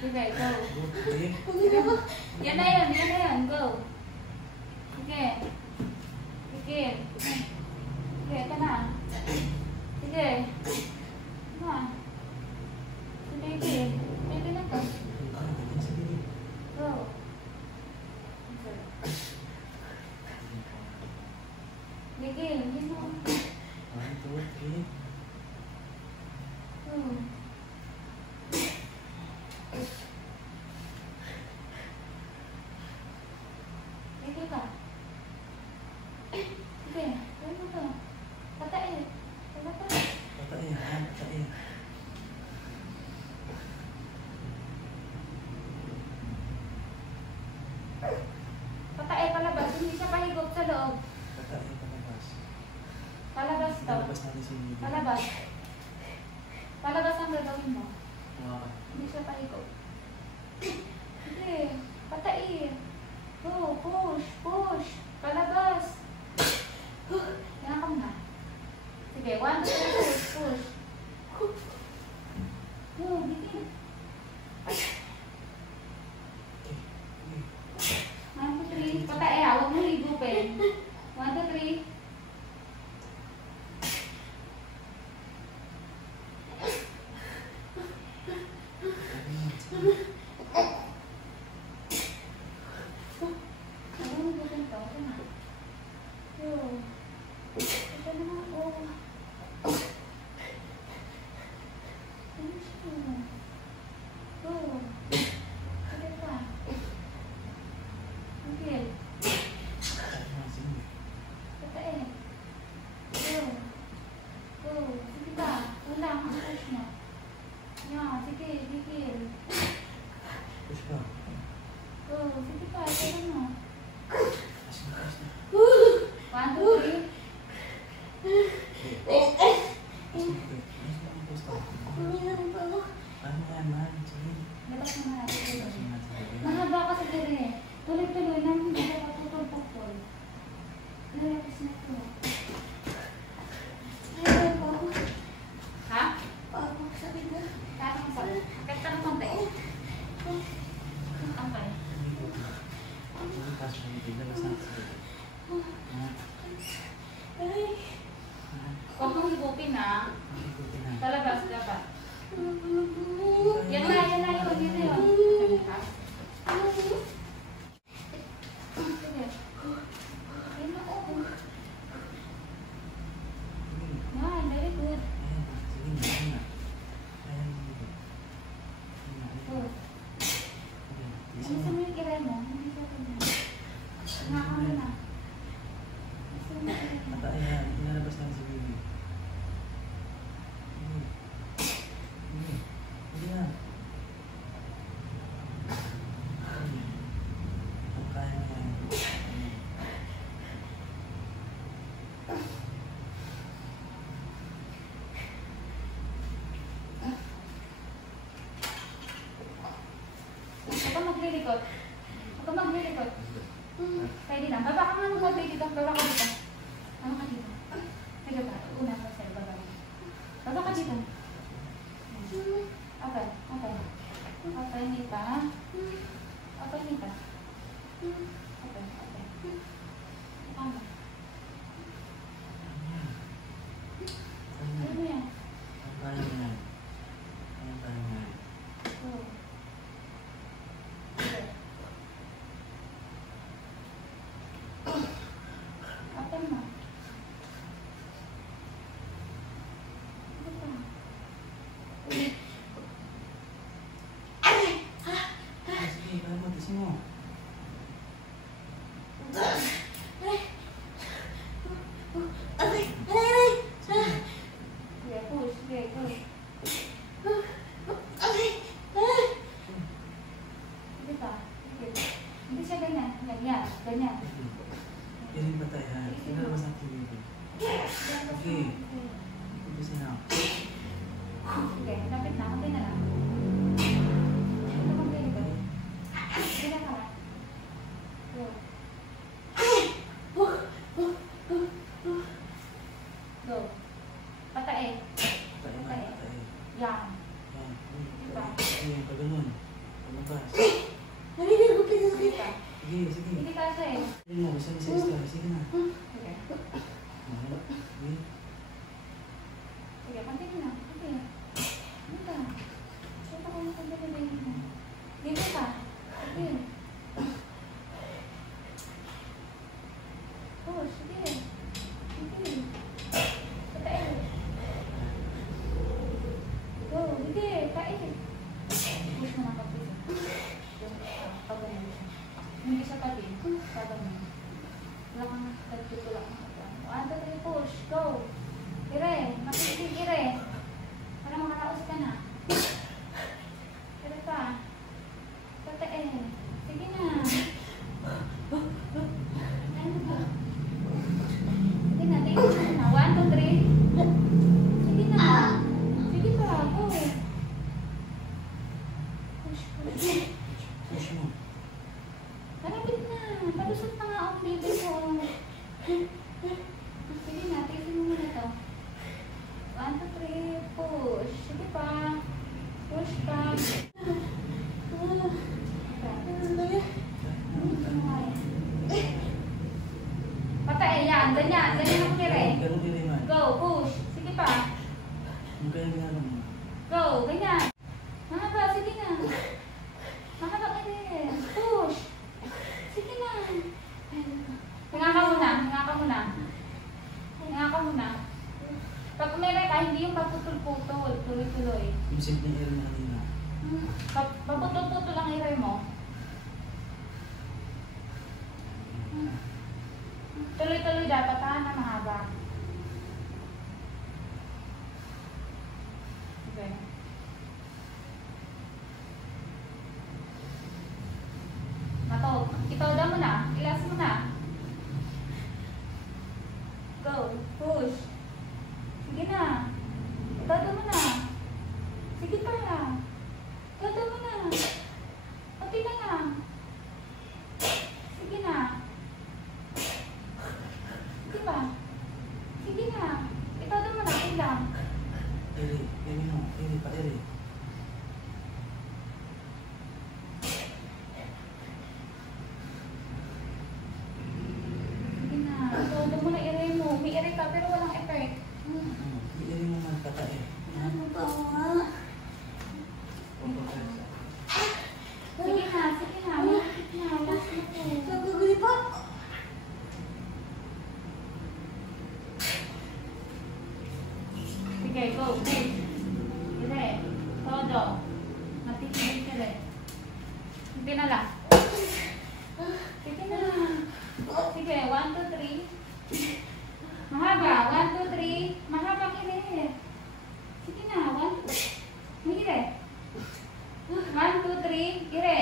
Sige, go. Okay. Yan na yun, go. Sige. Sige. Sige, ito na. Sige. Na. Si baby. Baby na to. Go. Sige, yun mo. 1, 2, 3. Go. Sige ka. Sige, gawin mo to. Patain. Patain. Patain, ha? Patain. Patain, palabas. Hindi siya pahigop sa loob. Patain, palabas. Palabas to. Palabas natin si Mimi. Palabas. Palabas ang gagawin mo. Wow. Hindi siya pahigop. Sige, patain. Go, push, push. Palabas. Yakam na. Sige, 1, 2, 3, push. Go, bitin. 1, 2, 3. Patain, huwag mo higupin. 1, 2, 3. Push pa. Sige pa, ito na. Asin na, asin na. 1, 2, 3. Asin na ang pusta. Ano yan, man? Sige. Labas mo na natin. Asin na, sige. Mahaba ka sa dire. Tuloy-tuloy nang hindi ka patutol-patol. Lalapis na ito. Ha? Tatang sa. Kahit tanong pantay. Pantay. Sige, kaso na yung tiglalabas natin si Mimi. Ha? Huwag mong higupin ha. Ikutin na. Palabas dapat. Yan na yun. Dito yun. Sige. Yan na ako. Yan, very good. Ayan, sige, ayan na. Ayan, sige. Good. Alisan mo yung kiray mo. Hindi siya ganyan. Nakakala na. Alisan mo yung kiray mo. Mata, ayan, inalabas natin si Mimi. Mimi. Mimi. Hindi na. Ang kaya na yan. Huwag kang maglilikot. Huwag kang maglilikot. Pwede na. Baba ka nga ng konti dito. Baba ka dito. Ano ka dito? Pwede ba? Una ka sa'yo. Baba ka. Baba ka dito. Okay. Okay. Okay, Nita. Okay, Nita. Okay. Okay. Tama. Ano yan? Ang kaya na yan. Ang kaya na yan. Go. Okay. Open mo. Ano pa? Sige, kaya mo, tisin mo. Sige, push. Sige, push. Sige pa. Sige. Hindi siya ganyan. Ganyan. Ganyan. Yan yung batay, ha? Inalabas natin yung Mimi. Okay. Umpisa na. Sige, lapit na. Okay na lang. Ito kong ganito. Sige na ka. Go. Go. Patae. Patay na, patay. Yan. Yan. Diba? Ayan, pag ganun. Lumabas. Narinig ko pinasakit. Sige pa. Sige, sige. Hindi kasi. Sige mo, isa sa story. Sige na. Sige. Sige. Sige, continue na. Continue. Dito ka. Dito ka na continue mo. Dito ka. Sige. Oh, sige. Sige. Tatain. Go, sige. Tain. Push mo na kapit. Pagano siya. Hindi siya tabi. Pagano. Wala kang nagtutulak ng katawan. 1, 2, 3, push. Go. Ire. Makinig, ire. Para makaraos ka na. Ire pa. Tatain. Sige na. Ano ba? Sige na, tingin mo na. 1, 2, 3. Sige na. Sige pa, go. Push, push. Push mo. Malapit na. Palusot na nga ang baby ko. Sige na, tingin mo muna to. 1, 2, 3, push. Sige pa. Push pa. Patay yan. Ganyan. Ganyan ang kire. Ganun din naman. Go, push. Sige pa. Yung kaya ginagawa mo. Go, ganyan. Mahaba, sige na. Mahaba ka rin. Push. Sige na. Hinga ka muna. Hinga ka muna. Hinga ka muna. Pag umere ka, hindi yung paputol-putol. Tuloy-tuloy. Yung simple air na kanina. Paputol-putol ang iray mo. Tuloy-tuloy dapat ha, na mahaba. Okay. Mato, ipawda mo na. Ilas mo na. Go, push. Sige na. Ipawda mo na. Sige pa lang. Ipawda mo na. Pati na lang. Sige na. Sige pa. Sige na. Ipawda mo na. Ilang. Ere, ere mo. Ere pa, ere. Sige na. Ipawda mo na iray mo. May iray ka pero walang effect. Ere mo man patae. Ano ba? Sige na. Sige na. Malapit na. Last na po. Naguguli pa. Sige, go. Push. Dire. Todo. Matitigil ka rin. Hindi na lang. Sige na. Sige, 1, 2, 3. Mahaba. 1, 2, 3. Mahaba kire. Sige na. 1, 2. Mahire. 1, 2, 3. Kire.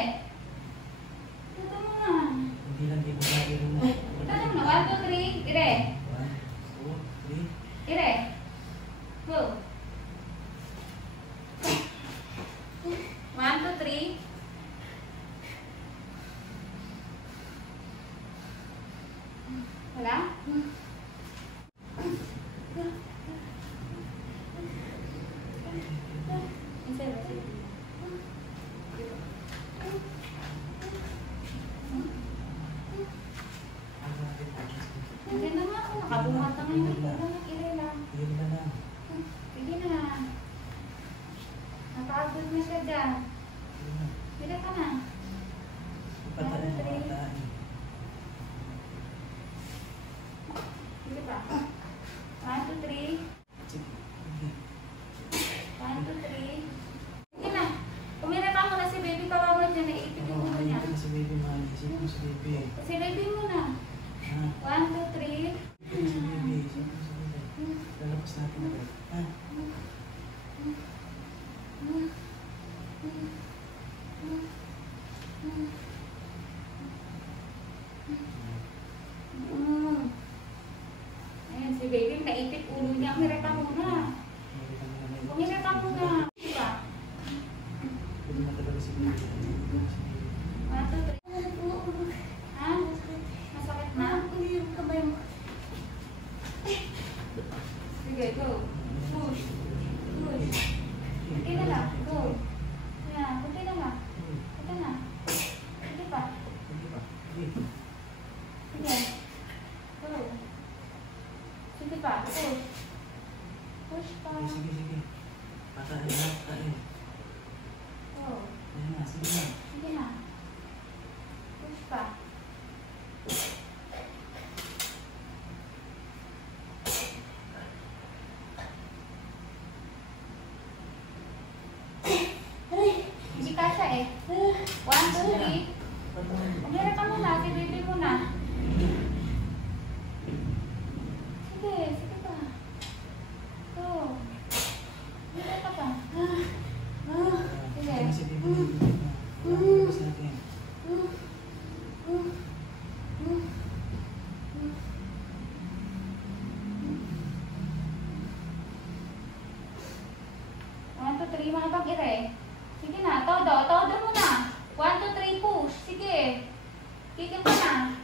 Ito mo na. Hindi lang di mo na ere mo. Ito mo na. 1, 2, 3. Kire. 1, 2, 3. Kire. Go. 1, 2, 3. Wala? Isa ba? Hindi na nga ako. Nakabumata nga yung ito. Nakire lang. Ere na lang. Sige na. Napagod na siya dyan. Ere na. Bila ka na. Patae mo, patae. Sige pa. 1, 2, 3. Sige. 1, 2, 3. Sige na. Kumira ka muna si baby. Kawawa dyan. Naiipit yung Oo, ulo niya. ayun si baby man. Isip mo si baby. Si baby muna. Ha? 1, 2, 3. Isip mo si baby. Isip mo si baby. Lalabas natin agad. Ha? Ayan, si baby. Naipit ulo niya. Kumira ka muna. Kumira ka muna. Sige pa. Pwede matagal si baby. 1, 2, 3. Ha? Masakit na? Yung kamay mo. Sige, go. Push. 1, 2, 3. Umira ka muna. Si baby muna. Sige. Sige pa. Go. Umira ka pa. Sige. Si baby. Tapos natin. One, two, three, mga pag-ire. Sige na, todo muna. 1, 2, 3, push. Sige. Kikip ka na.